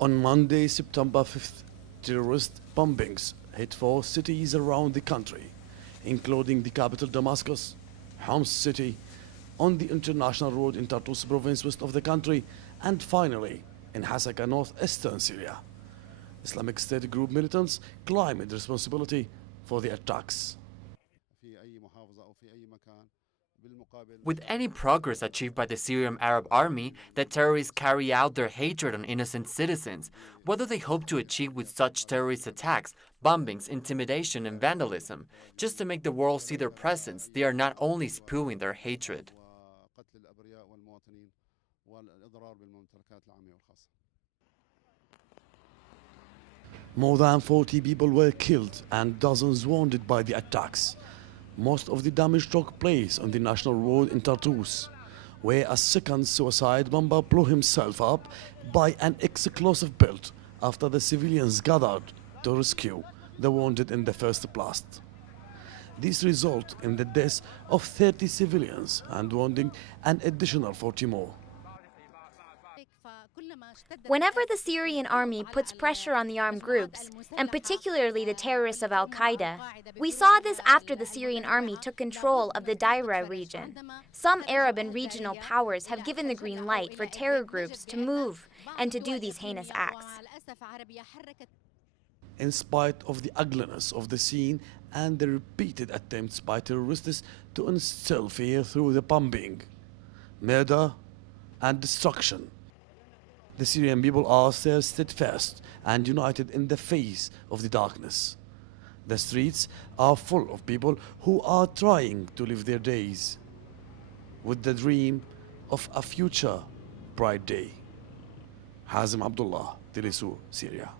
On Monday, September 5th, terrorist bombings hit 4 cities around the country, including the capital Damascus, Homs city, on the international road in Tartus province west of the country, and finally in Hasaka northeastern Syria. Islamic State group militants claimed responsibility for the attacks. With any progress achieved by the Syrian Arab Army, the terrorists carry out their hatred on innocent citizens. What do they hope to achieve with such terrorist attacks, bombings, intimidation, and vandalism? Just to make the world see their presence, they are not only spewing their hatred. More than 40 people were killed and dozens wounded by the attacks. Most of the damage took place on the national road in Tartus, where a second suicide bomber blew himself up by an explosive built after the civilians gathered to rescue the wounded in the first blast. This resulted in the death of 30 civilians and wounding an additional 40 more. Whenever the Syrian army puts pressure on the armed groups, and particularly the terrorists of Al-Qaeda, we saw this after the Syrian army took control of the Daira region. Some Arab and regional powers have given the green light for terror groups to move and to do these heinous acts. In spite of the ugliness of the scene and the repeated attempts by terrorists to instill fear through the bombing, murder, and destruction, the Syrian people are still steadfast and united in the face of the darkness. The streets are full of people who are trying to live their days with the dream of a future bright day. Hazim Abdullah, Tele2, Syria.